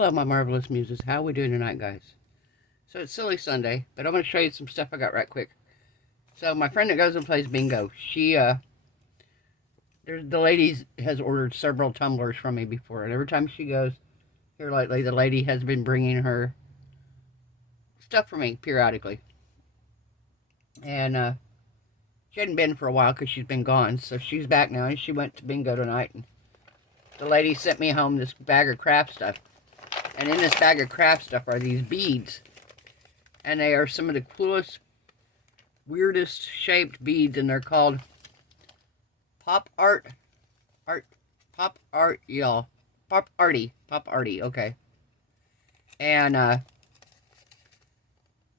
Hello, my marvelous muses. How are we doing tonight, guys? So it's Silly Sunday, but I'm going to show you some stuff I got right quick. So my friend that goes and plays bingo, the lady has ordered several tumblers from me before, and every time she goes here lately, the lady has been bringing her stuff for me periodically. And she hadn't been for a while because she's been gone, so she's back now, and she went to bingo tonight, and the lady sent me home this bag of craft stuff. And in this bag of craft stuff are these beads. And they are some of the coolest, weirdest shaped beads. And they're called Pop Arty, okay. And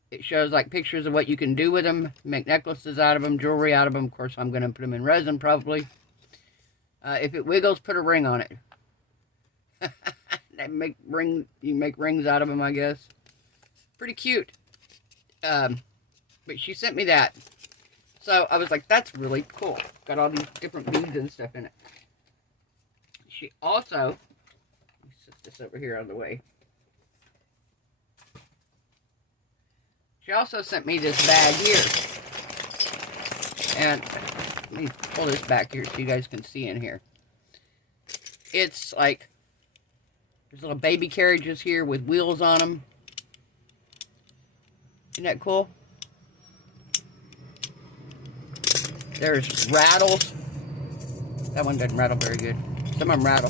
it shows like pictures of what you can do with them. Make necklaces out of them, jewelry out of them. Of course, I'm going to put them in resin probably. If it wiggles, put a ring on it. You make rings out of them, I guess. Pretty cute. But she sent me that. So I was like, that's really cool. Got all these different beads and stuff in it. She also, let me set this over here out of the way. She also sent me this bag here. And let me pull this back here so you guys can see in here. It's like, there's little baby carriages here with wheels on them. Isn't that cool? There's rattles. That one doesn't rattle very good. Some of them rattle.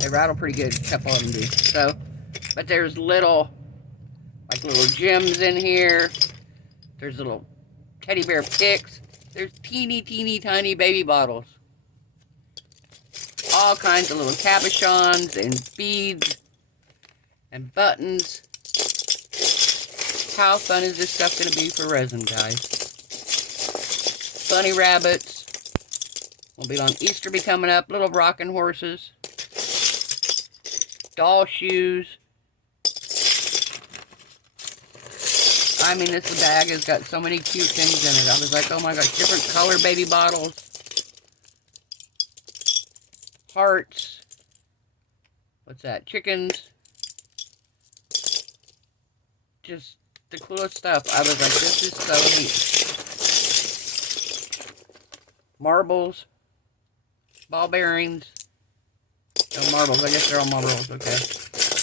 They rattle pretty good. A couple of them do. So, but there's little gems in here. There's little teddy bear picks. There's teeny tiny baby bottles. All kinds of little cabochons and beads and buttons. How fun is this stuff going to be for resin, guys? Bunny rabbits. Will be on Easter be coming up. Little rocking horses. Doll shoes. I mean, this bag has got so many cute things in it. I was like, oh my gosh, different color baby bottles. Hearts. What's that? Chickens. Just the coolest stuff. I was like, this is so neat. Marbles. Ball bearings. No marbles. I guess they're all marbles. Okay.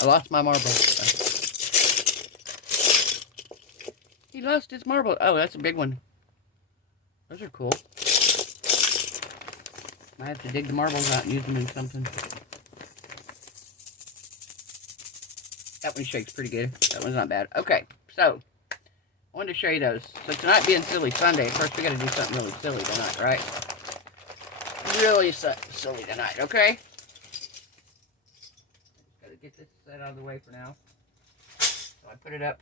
I lost my marbles. He lost his marble. Oh, that's a big one. Those are cool. I have to dig the marbles out and use them in something. That one shakes pretty good. That one's not bad. Okay, so I wanted to show you those. So tonight being Silly Sunday, of course we got to do something really silly tonight, right? Really silly tonight, okay? Got to get this set out of the way for now. So I put it up.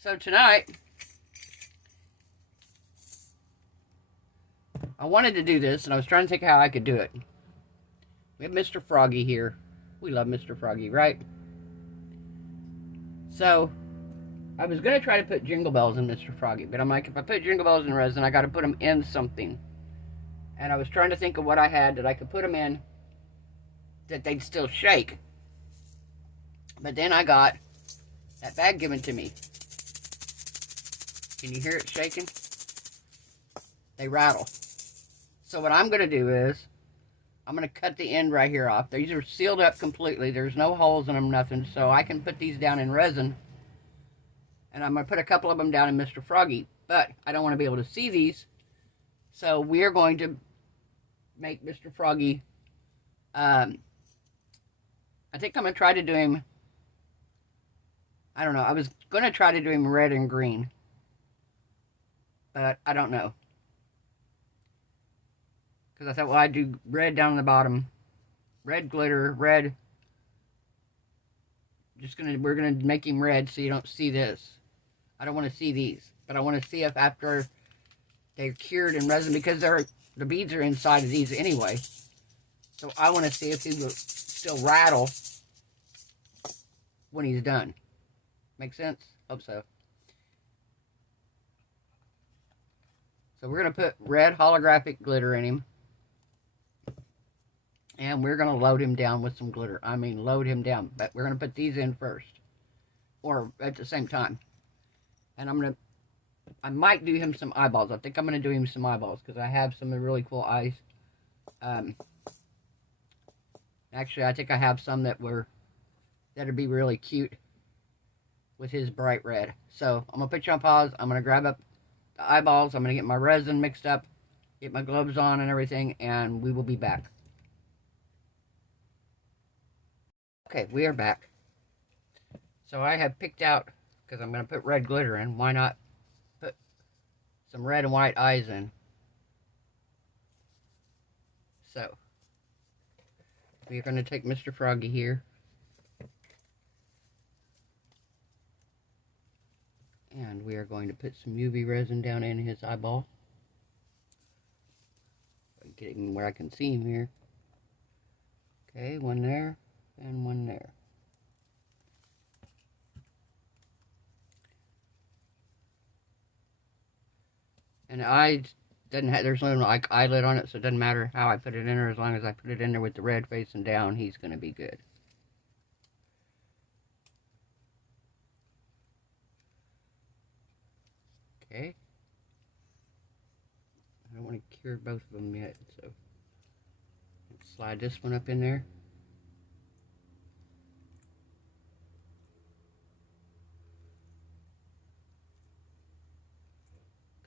So tonight, I wanted to do this, and I was trying to think how I could do it. We have Mr. Froggy here. We love Mr. Froggy, right? So, I was going to try to put Jingle Bells in Mr. Froggy, but I'm like, if I put Jingle Bells in resin, I got to put them in something. And I was trying to think of what I had that I could put them in that they'd still shake. But then I got that bag given to me. Can you hear it shaking? They rattle. So what I'm going to do is, I'm going to cut the end right here off. These are sealed up completely. There's no holes in them, nothing. So I can put these down in resin. And I'm going to put a couple of them down in Mr. Froggy. But I don't want to be able to see these. So we're going to make Mr. Froggy. I think I'm going to try to do him. I don't know. I was going to try to do him red and green. But I don't know. Because I thought, well, I'd do red down the bottom. Red glitter, red. We're gonna make him red so you don't see this. I don't want to see these. But I want to see if after they're cured in resin, because the beads are inside of these anyway. So I want to see if he will still rattle when he's done. Make sense? Hope so. So we're going to put red holographic glitter in him. And we're going to load him down with some glitter. I mean, load him down. But we're going to put these in first. Or at the same time. And I might do him some eyeballs. I think I'm going to do him some eyeballs. Because I have some really cool eyes. Actually, I think I have some that'd be really cute with his bright red. So, I'm going to put you on pause. I'm going to grab up the eyeballs. I'm going to get my resin mixed up. Get my gloves on and everything. And we will be back. Okay, we are back. So I have picked out, because I'm going to put red glitter in, why not put some red and white eyes in? So, we're going to take Mr. Froggy here. And we are going to put some UV resin down in his eyeball. Get him where I can see him here. Okay, one there. And one there. And the eye doesn't have, there's no like eyelid on it, so it doesn't matter how I put it in there. As long as I put it in there with the red facing down, he's going to be good. Okay. I don't want to cure both of them yet, so let's slide this one up in there.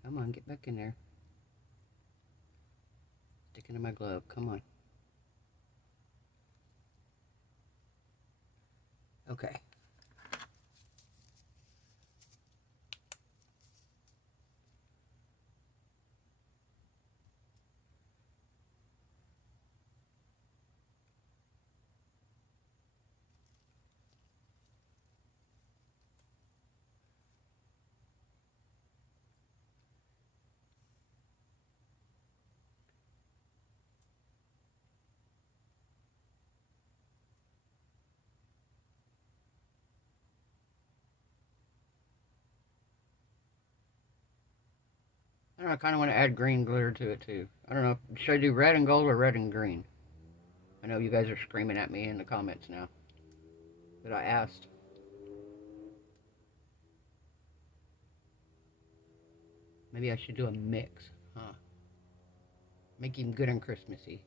Come on, get back in there. Stick into my glove. Come on. Okay. I don't know, I kind of want to add green glitter to it too. I don't know, should I do red and gold or red and green? I know you guys are screaming at me in the comments now that I asked. Maybe I should do a mix, huh? Make him good and Christmassy.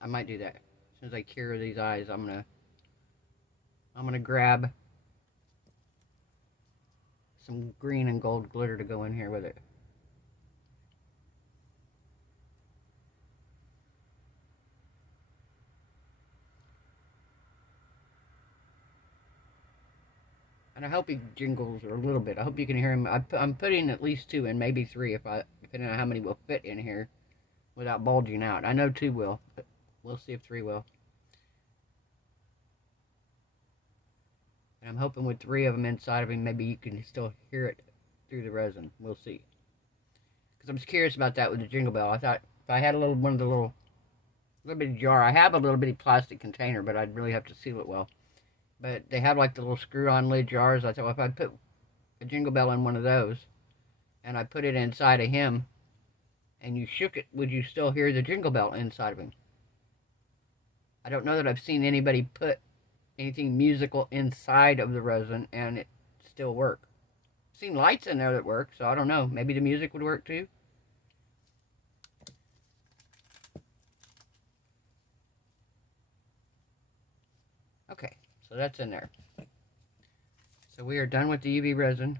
I might do that. As soon as I cure these eyes, I'm gonna grab some green and gold glitter to go in here with it. And I hope he jingles a little bit. I hope you can hear him. I'm putting at least 2 and maybe 3 depending on how many will fit in here without bulging out. I know 2 will, but we'll see if 3 will. And I'm hoping with 3 of them inside of him, maybe you can still hear it through the resin. We'll see. Because I'm just curious about that with the Jingle Bell. I thought if I had one of the little bitty jar, I have a little bitty plastic container, but I'd really have to seal it well. But they have like the little screw-on lid jars. I thought, well, if I put a Jingle Bell in one of those, and I put it inside of him, and you shook it, would you still hear the Jingle Bell inside of him? I don't know that I've seen anybody put anything musical inside of the resin and it still work. I've seen lights in there that work, so I don't know. Maybe the music would work too. Okay, so that's in there. So we are done with the UV resin.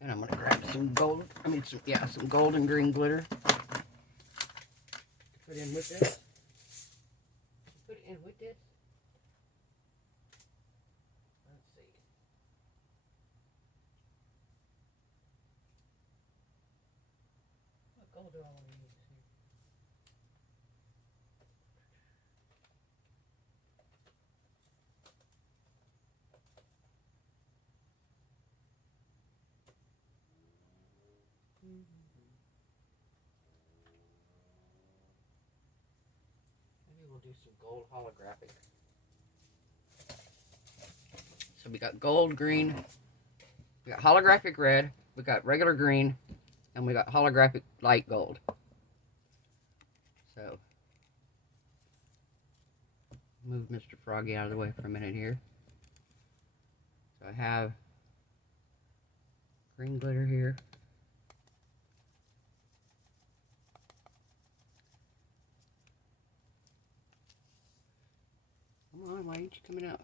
And I'm gonna grab some gold, some gold and green glitter. Put in with this. Put it in with this. Let's see. What gold do I want to use here? Maybe we'll do some gold holographic. So we got gold, green, we got holographic red, we got regular green, And we got holographic light gold. So, move Mr. Froggy out of the way for a minute here. So I have green glitter here. Come on, why ain't you coming out?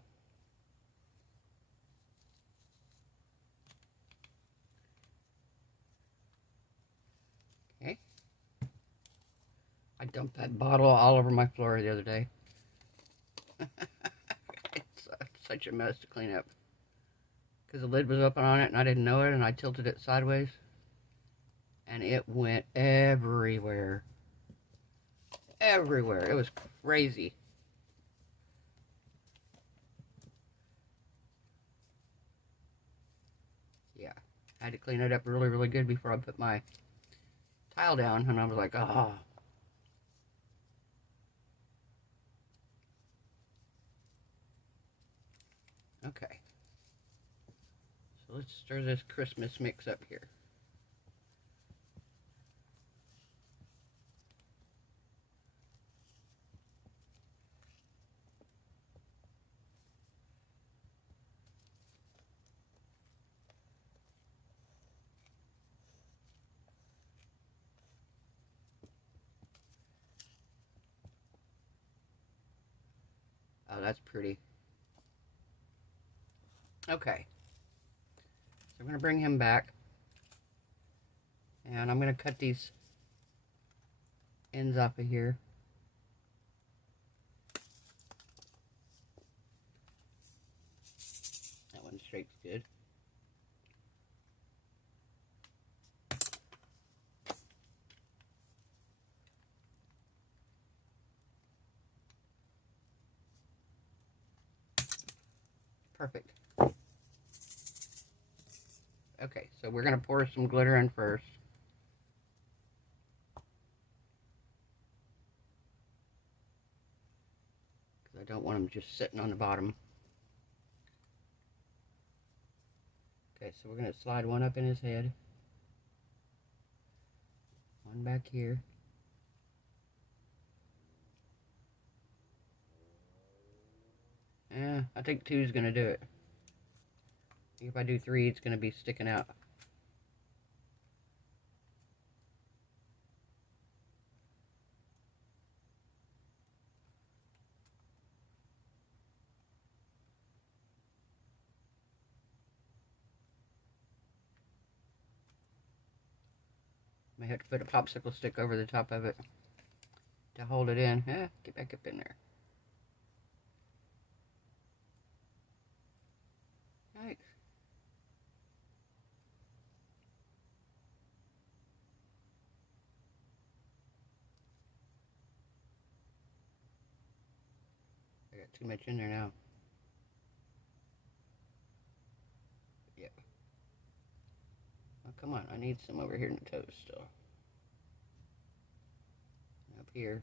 Okay. I dumped that bottle all over my floor the other day. It's such a mess to clean up. Because the lid was open on it and I didn't know it, and I tilted it sideways. And it went everywhere. Everywhere. It was crazy. Yeah. I had to clean it up really, really good before I put my tile down. And I was like, oh. Okay. So let's stir this Christmas mix up here. Oh, that's pretty. Okay. So I'm going to bring him back. And I'm going to cut these ends off of here. That one straight's good. Perfect. Okay, so we're going to pour some glitter in first. Because I don't want them just sitting on the bottom. Okay, so we're going to slide one up in his head. One back here. Yeah, I think 2 is going to do it. If I do 3, it's going to be sticking out. May have to put a popsicle stick over the top of it to hold it in. Get back up in there. Nice. I got too much in there now. Yeah. Oh, come on. I need some over here in the toes still. Up here.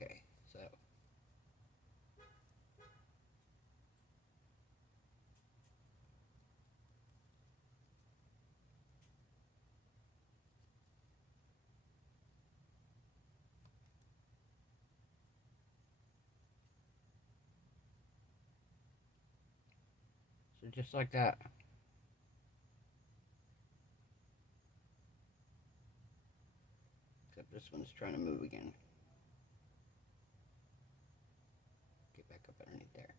Okay, so. So just like that. Except this one's trying to move again. Get back up underneath there.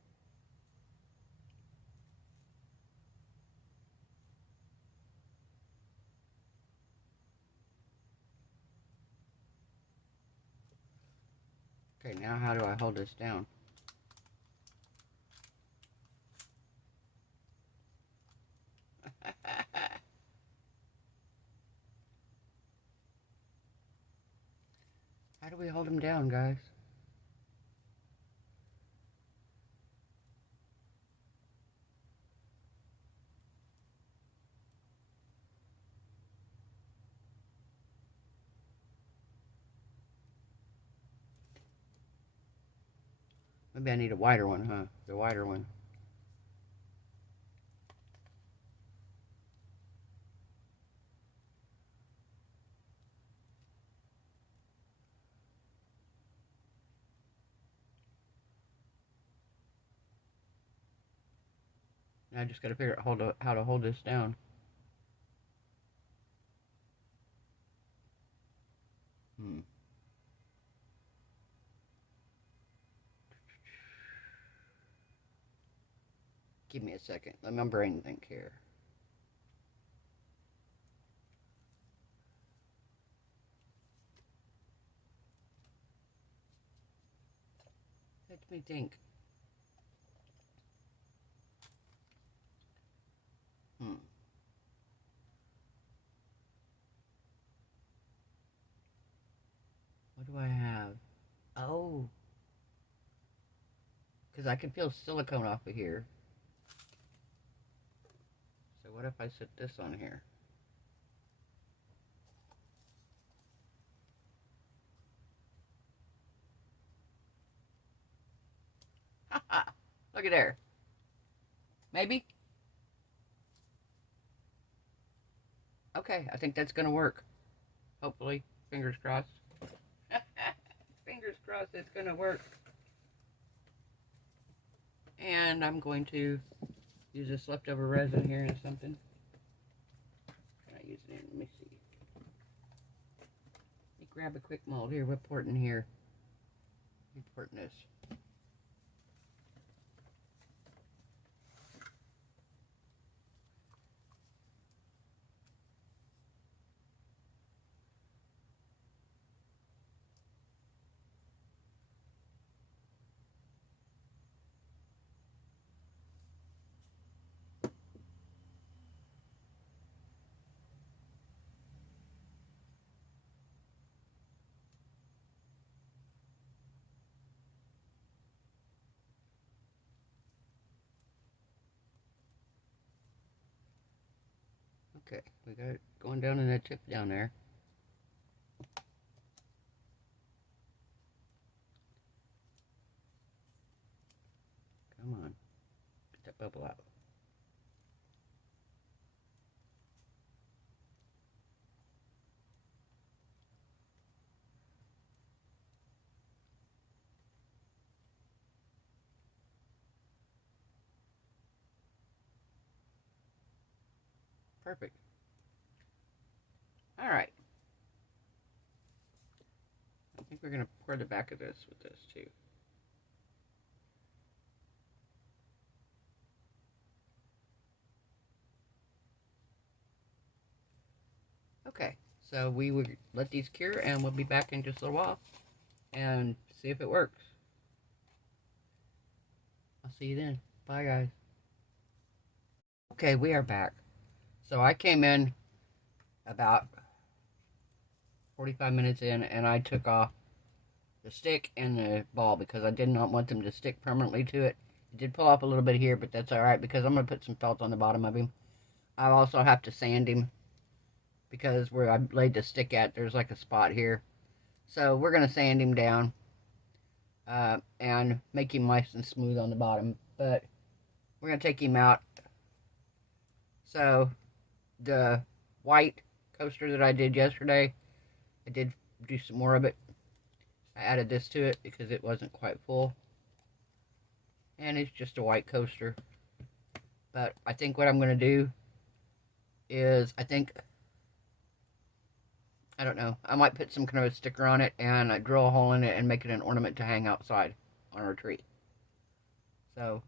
Okay, now how do I hold this down? How do we hold him down, guys? Maybe I need a wider one, huh? The wider one. Now I just gotta figure out how to hold this down. Give me a second. Let my brain think here. Let me think. What do I have? Oh. Because I can feel silicone off of here. So what if I set this on here? Look at there. Maybe? Okay, I think that's going to work. Hopefully. Fingers crossed. Fingers crossed it's going to work. And I'm going to use this leftover resin here in something. Can I use it in? Let me see. Let me grab a quick mold here. What port in here? Important this. Okay, we got it going down in that tip down there. Come on, get that bubble out. Perfect. All right. I think we're going to pour the back of this with this too. Okay, so we will let these cure and we'll be back in just a little while and see if it works. I'll see you then. Bye, guys. Okay, we are back. So I came in about 45 minutes in and I took off the stick and the ball because I did not want them to stick permanently to it. It did pull off a little bit here, but that's alright because I'm going to put some felt on the bottom of him. I also have to sand him because where I laid the stick at, there's like a spot here. So we're going to sand him down and make him nice and smooth on the bottom. But we're going to take him out. So the white coaster that I did yesterday, I did do some more of it. I added this to it because it wasn't quite full. And it's just a white coaster. But I think what I'm going to do is, I don't know, I might put some kind of a sticker on it and drill a hole in it and make it an ornament to hang outside on our tree. So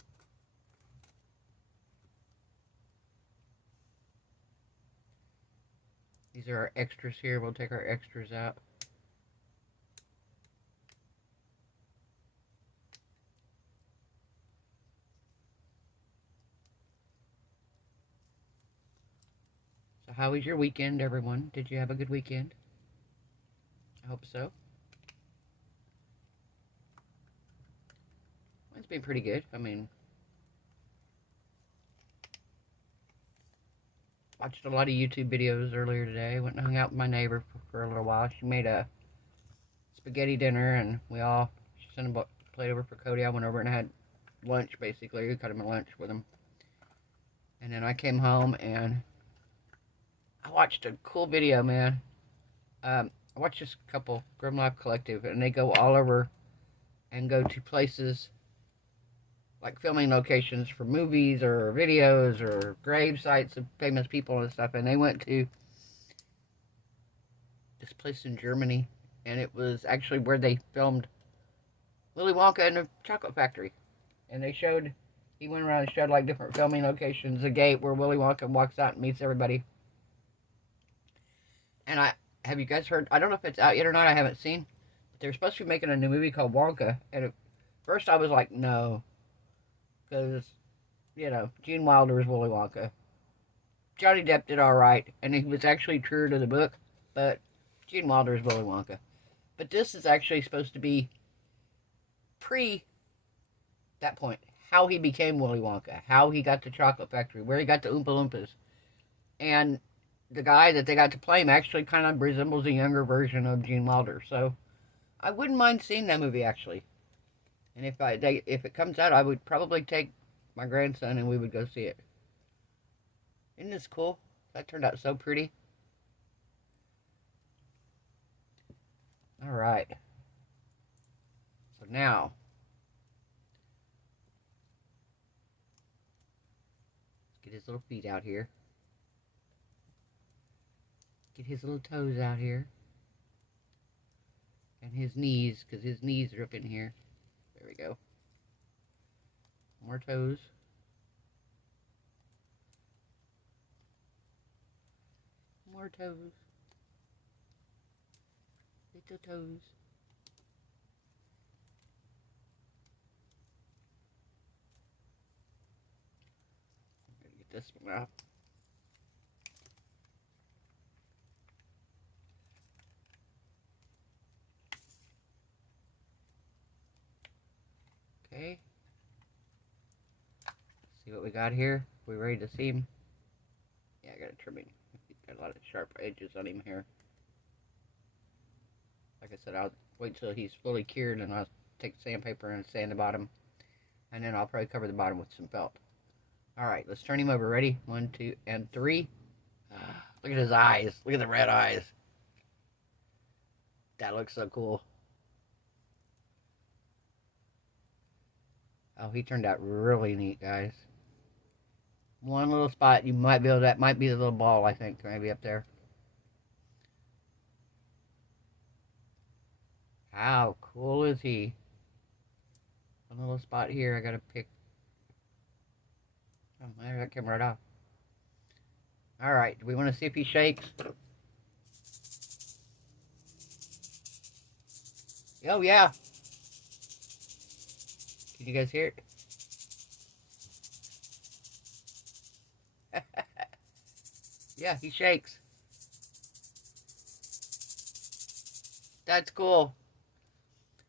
these are our extras here. We'll take our extras out. So how was your weekend, everyone? Did you have a good weekend? I hope so. It's been pretty good. I mean, watched a lot of YouTube videos earlier today. Went and hung out with my neighbor for a little while. She made a spaghetti dinner, and we all, she sent a plate over for Cody. I went over and had lunch, basically. I cut him a lunch with him. And then I came home and I watched a cool video, man. I watched this couple, Grim Life Collective, and they go all over and go to places like filming locations for movies or videos or grave sites of famous people and stuff. And they went to this place in Germany, and it was actually where they filmed Willy Wonka and the Chocolate Factory. And they showed, he went around and showed like different filming locations, the gate where Willy Wonka walks out and meets everybody. And have you guys heard, I don't know if it's out yet or not, I haven't seen, but they're supposed to be making a new movie called Wonka. And at first I was like, no. Because, you know, Gene Wilder is Willy Wonka. Johnny Depp did alright, and he was actually true to the book, but Gene Wilder is Willy Wonka. But this is actually supposed to be pre that point. How he became Willy Wonka. How he got the Chocolate Factory. Where he got the Oompa Loompas. And the guy that they got to play him actually kind of resembles a younger version of Gene Wilder. So, I wouldn't mind seeing that movie, actually. And if it comes out, I would probably take my grandson and we would go see it. Isn't this cool? That turned out so pretty. Alright. So now, let's get his little feet out here. Get his little toes out here. And his knees, because his knees are up in here. There we go. More toes. More toes. Little toes. I'm gonna get this one out. Okay. See what we got here. We ready to see him? Yeah, I gotta trim him. He's got a lot of sharp edges on him here. Like I said, I'll wait till he's fully cured and I'll take sandpaper and sand the bottom. And then I'll probably cover the bottom with some felt. Alright, let's turn him over. Ready? 1, 2, and 3. Look at his eyes. Look at the red eyes. That looks so cool. Oh, he turned out really neat, guys. One little spot you might be able to, that might be the little ball, I think, maybe up there. How cool is he? One little spot here I gotta pick. Oh, there, that came right off. Alright, do we want to see if he shakes? Oh, yeah. Can you guys hear it? Yeah, he shakes. That's cool.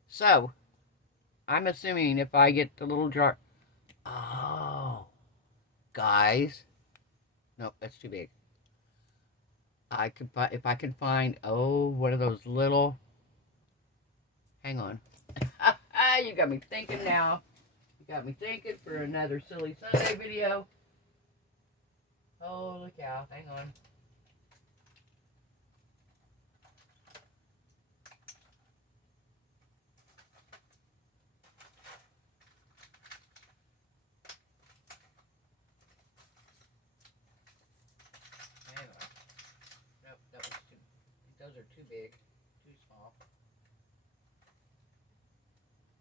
So, I'm assuming if I get the little jar... Oh. Guys. Nope, that's too big. If I can find, one of those little... Hang on. You got me thinking now. You got me thinking for another Silly Sunday video. Holy cow, hang on. Hang on. Nope, that was too, those are too big, too small.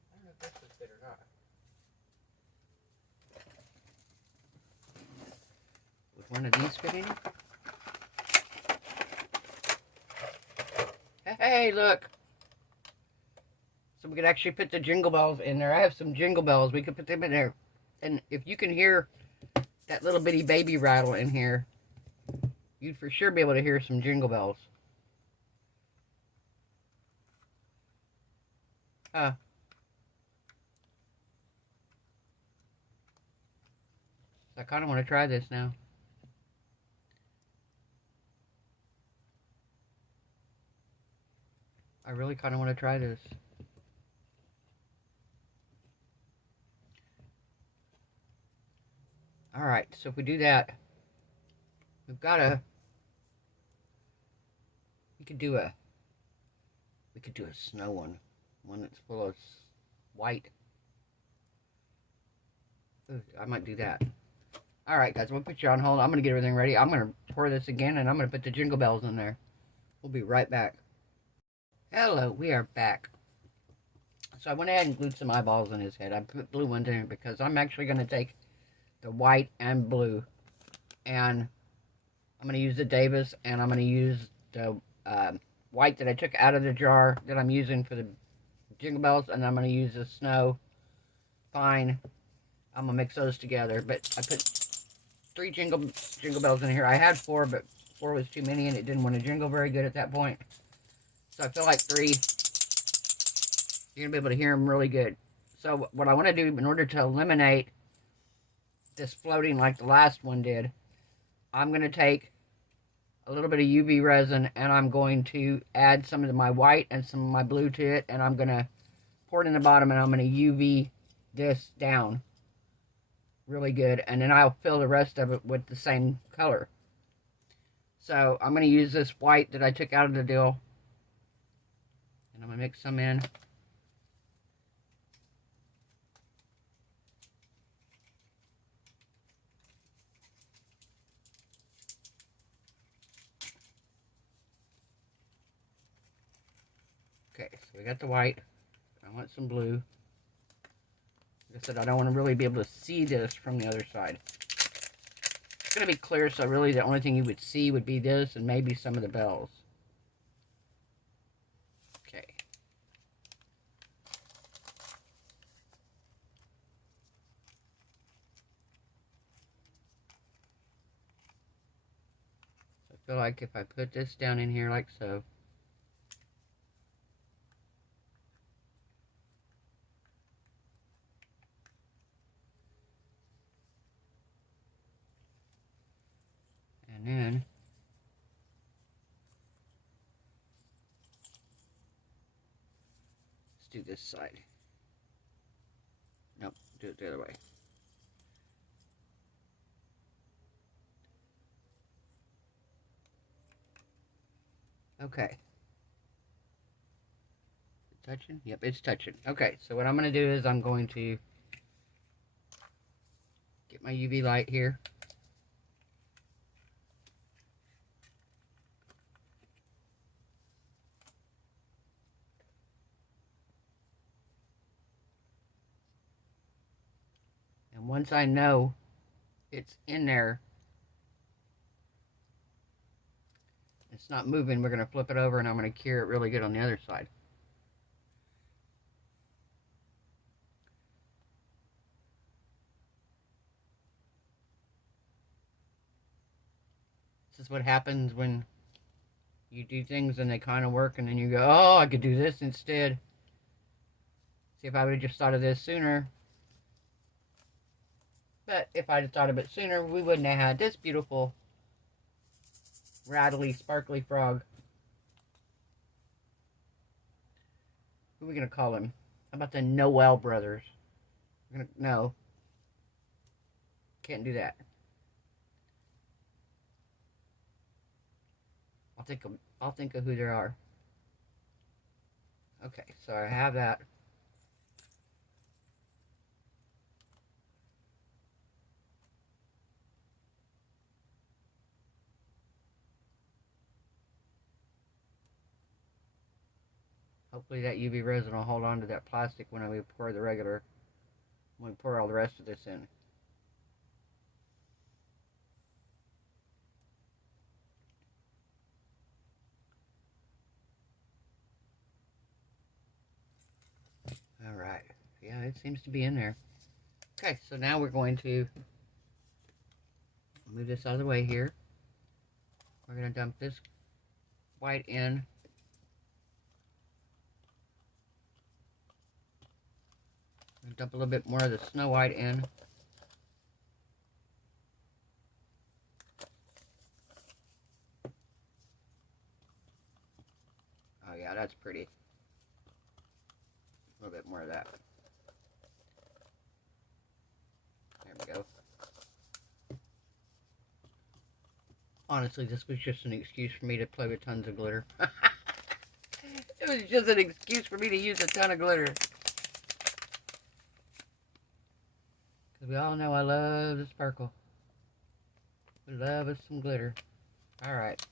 I don't know if this is good or not. Would one of these fit in? Hey, look! So we could actually put the jingle bells in there. I have some jingle bells. We could put them in there. And if you can hear that little bitty baby rattle in here, you'd for sure be able to hear some jingle bells. I kind of want to try this now. I really kind of want to try this. Alright, so if we do that, we've got we could do a snow one that's full of white. Ooh, I might do that. Alright guys, we'll put you on hold. I'm going to get everything ready. I'm going to pour this again, and I'm going to put the jingle bells in there. We'll be right back. Hello, we are back. So I went ahead and glued some eyeballs in his head. I put blue ones in it because I'm actually going to take the white and blue, and I'm going to use the Davis, and I'm going to use the white that I took out of the jar that I'm using for the jingle bells, and I'm going to use the snow pine. I'm going to mix those together, but I put 3 jingle bells in here. I had 4, but 4 was too many, and it didn't want to jingle very good at that point. So I feel like 3, you're going to be able to hear them really good. So what I want to do in order to eliminate this floating like the last one did, I'm going to take a little bit of UV resin, and I'm going to add some of my white and some of my blue to it, and I'm going to pour it in the bottom, and I'm going to UV this down really good, and then I'll fill the rest of it with the same color. So I'm going to use this white that I took out of the deal, and I'm going to mix some in. Okay, so we got the white. I want some blue. Like I said, I don't want to really be able to see this from the other side. It's going to be clear, so really the only thing you would see would be this and maybe some of the bells. Okay. I feel like if I put this down in here like so, and then let's do this side. Nope, do it the other way. Okay. Is it touching? Yep, it's touching. Okay, so what I'm going to do is I'm going to get my UV light here. And once I know it's in there, it's not moving, we're going to flip it over, and I'm going to cure it really good on the other side. This is what happens when you do things and they kind of work, and then you go, oh, I could do this instead. See, if I would have just thought of this sooner. But if I'd have thought of it sooner, we wouldn't have had this beautiful rattly, sparkly frog. Who are we going to call him? How about the Noel brothers? No. Can't do that. I'll think of who they are. Okay, so I have that. Hopefully that UV resin will hold on to that plastic when we pour when we pour all the rest of this in. Alright, yeah, it seems to be in there. Okay, so now we're going to move this out of the way here. We're going to dump this white in. Dump a little bit more of the Snow White in. Oh yeah, that's pretty. A little bit more of that. There we go. Honestly, this was just an excuse for me to play with tons of glitter. It was just an excuse for me to use a ton of glitter. Because we all know I love the sparkle. We love us some glitter. Alright.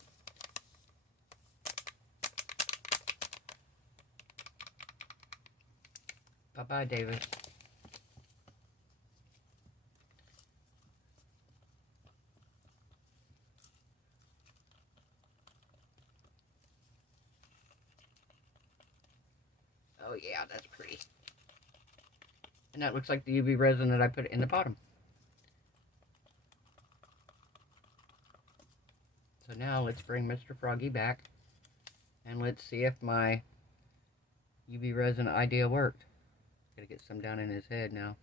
Bye-bye, David. Oh yeah, that's pretty. And that looks like the UV resin that I put in the bottom. So now let's bring Mr. Froggy back. And let's see if my UV resin idea worked. Gotta get some down in his head now.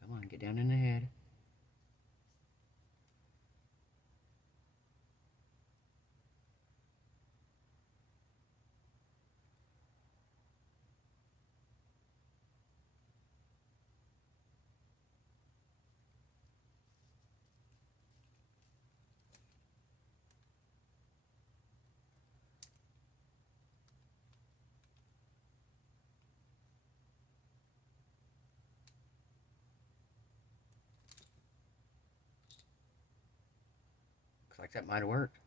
Come on, get down in the head. Looks like that might have worked.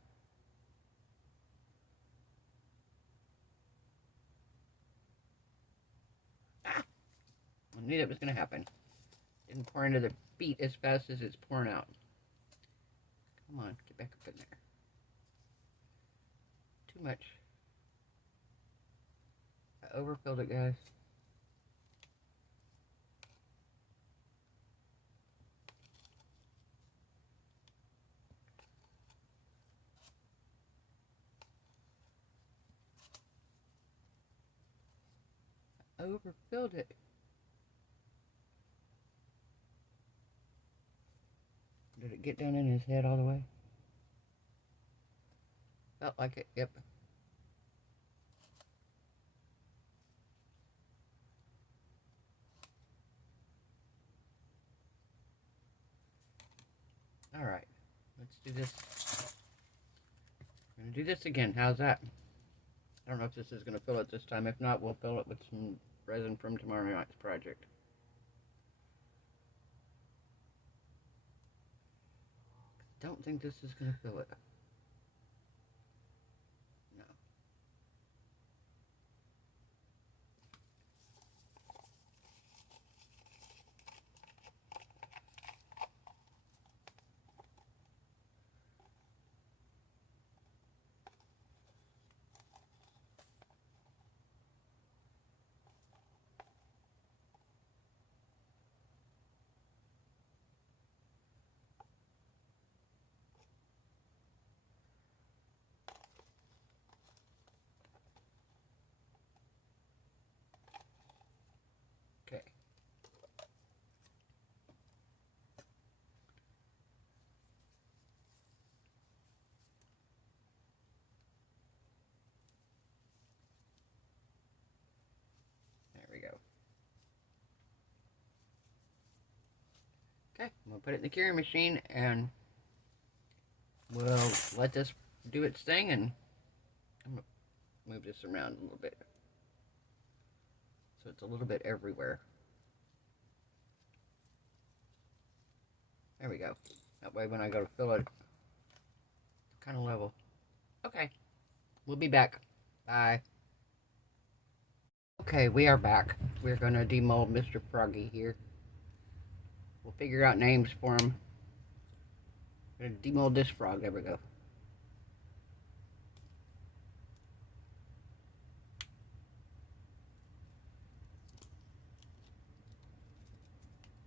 Ah! I knew that was going to happen. Didn't pour into the beet as fast as it's pouring out. Come on, get back up in there. Too much. I overfilled it, guys. I overfilled it. Did it get down in his head all the way? Felt like it, yep. Alright, let's do this. I'm going to do this again. How's that? I don't know if this is going to fill it this time. If not, we'll fill it with some resin from tomorrow night's project. Don't think this is going to fill it. No. Okay. There we go. Okay, I'm going to put it in the curing machine and we'll let this do its thing, and I'm going to move this around a little bit so it's a little bit everywhere. There we go. That way when I go to fill it, it's kind of level. Okay, we'll be back. Bye. Okay, we are back. We're going to demold Mr. Froggy here. We'll figure out names for him. We're going to demold this frog. There we go.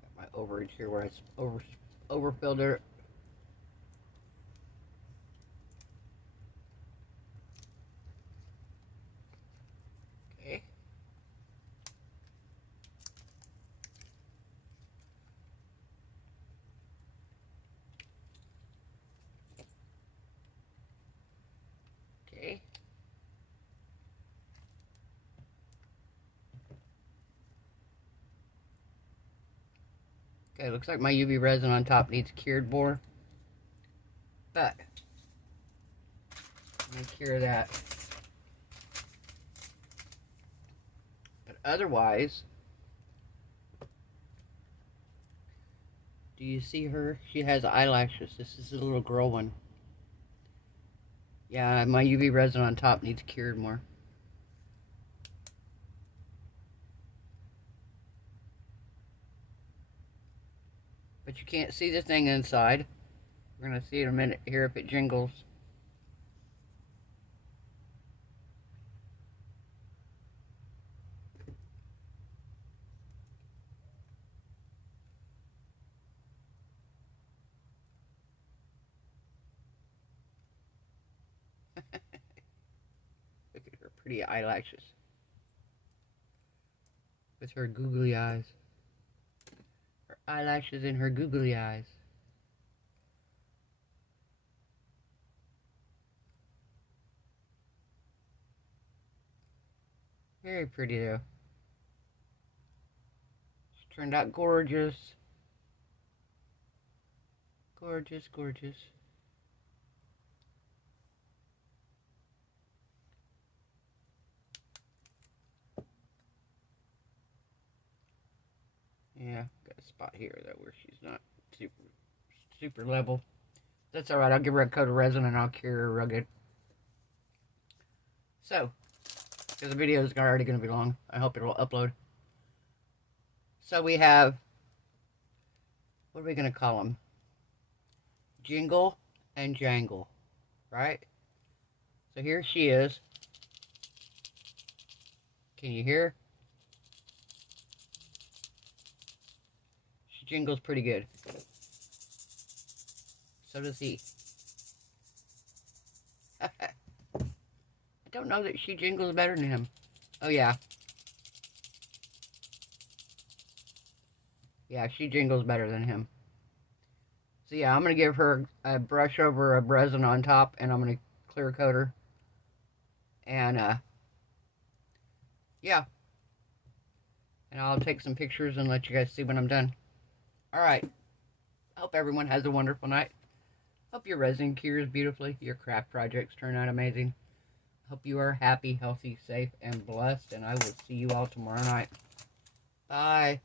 Got my overage here where I overfilled it. Okay. Okay. Okay, looks like my UV resin on top needs cured more. But, let me cure that. But otherwise, do you see her? She has eyelashes. This is a little girl one. Yeah, my UV resin on top needs cured more. But you can't see the thing inside. We're going to see in a minute here if it jingles. Look at her pretty eyelashes. With her googly eyes. Her eyelashes and her googly eyes. Very pretty though. She turned out gorgeous. Gorgeous, gorgeous. Yeah, got a spot here though where she's not super level. That's alright, I'll give her a coat of resin and I'll cure her rugged. So, because the video is already going to be long, I hope it'll upload. So we have, what are we going to call them? Jingle and Jangle, right? So here she is. Can you hear? She jingles pretty good. So does he. I don't know that she jingles better than him. Oh yeah. Yeah, she jingles better than him. So yeah, I'm going to give her a brush over a resin on top, and I'm going to clear coat her. And, yeah. And I'll take some pictures and let you guys see when I'm done. Alright. I hope everyone has a wonderful night. Hope your resin cures beautifully. Your craft projects turn out amazing. Hope you are happy, healthy, safe, and blessed. And I will see you all tomorrow night. Bye.